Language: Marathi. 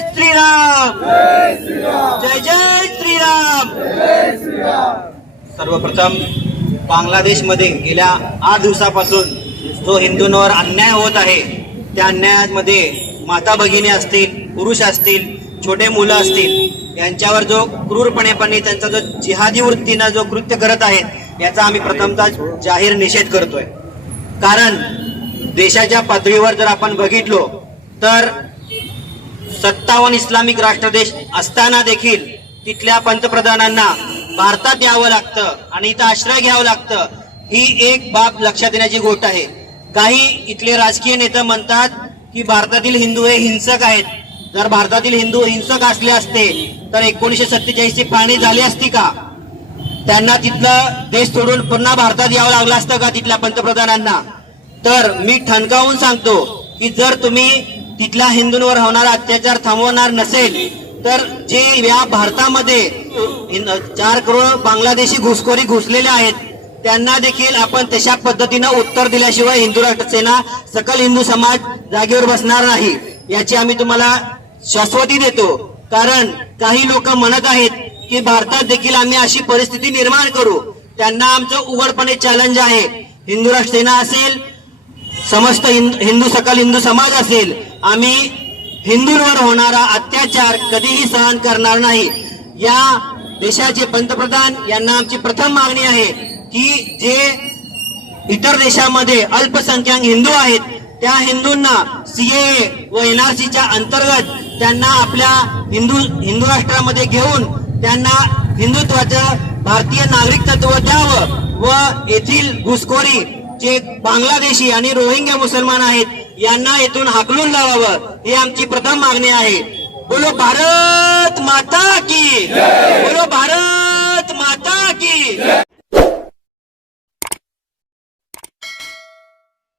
श्रीराम! जय जय श्रीराम! सर्वप्रथम बांगलादेशमध्ये गेल्या आठ दिवसापासून जो हिंदूंवर अन्याय होत आहे त्या अन्यायामध्ये माता भगिनी असतील पुरुष असतील छोटे मुलं असतील यांच्यावर जो क्रूरपणेपणे त्यांचा जो जिहादी वृत्तीनं जो कृत्य करत आहेत याचा आम्ही प्रथमतः जाहीर निषेध करतोय. कारण देशाच्या पातळीवर जर आपण बघितलो तर सत्तावन्न इस्लामिक राष्ट्र देश असताना देखील तिथल्या पंतप्रधानांना भारतात यावं लागतं आणि इथं आश्रय घ्यावं लागतं ही एक बाब लक्षात येण्याची गोष्ट आहे. काही इथले राजकीय नेते म्हणतात की भारतातील हिंदू हे हिंसक आहेत. जर भारतातील हिंदू हिंसक असले असते तर एकोणीसशे सत्तेचाळीसची फाळणी झाली असती का? त्यांना तिथलं देश सोडून पुन्हा भारतात यावं लागलं असतं का तिथल्या पंतप्रधानांना? तर मी ठणकावून सांगतो की जर तुम्ही तिथल्या हिंदूंवर होणारा अत्याचार थांबवणार नसेल तर जे या भारतामध्ये चार करोड बांगलादेशी घुसखोरी घुसलेले आहेत त्यांना देखील आपण तशा पद्धतीनं उत्तर दिल्याशिवाय हिंदू राष्ट्र सेना सकल हिंदू समाज जागेवर बसणार नाही याची आम्ही तुम्हाला शाश्वती देतो. कारण काही लोक म्हणत आहेत की भारतात देखील आम्ही अशी परिस्थिती निर्माण करू त्यांना आमचं उघडपणे चॅलेंज आहे. हिंदू राष्ट्र सेना असेल समस्त हिंद- हिंदू सकल हिंदू समाज असेल आम्ही हिंदूंवर होणारा अत्याचार कधीही सहन करणार नाही. या देशाचे पंतप्रधान यांना आमची प्रथम मागणी आहे की जे इतर देशामध्ये अल्पसंख्याक हिंदू आहेत त्या हिंदूंना सीए व एनआरसीच्या अंतर्गत त्यांना आपल्या हिंदू हिंदू राष्ट्रामध्ये घेऊन त्यांना हिंदुत्वाचं भारतीय नागरिक तत्व द्यावं व येथील घुसखोरी जे बांगलादेशी आणि रोहिंग्या मुसलमान आहेत यांना येथून हाकलून लावावं ही आमची प्रथम मागणी आहे. बोलो भारत माता की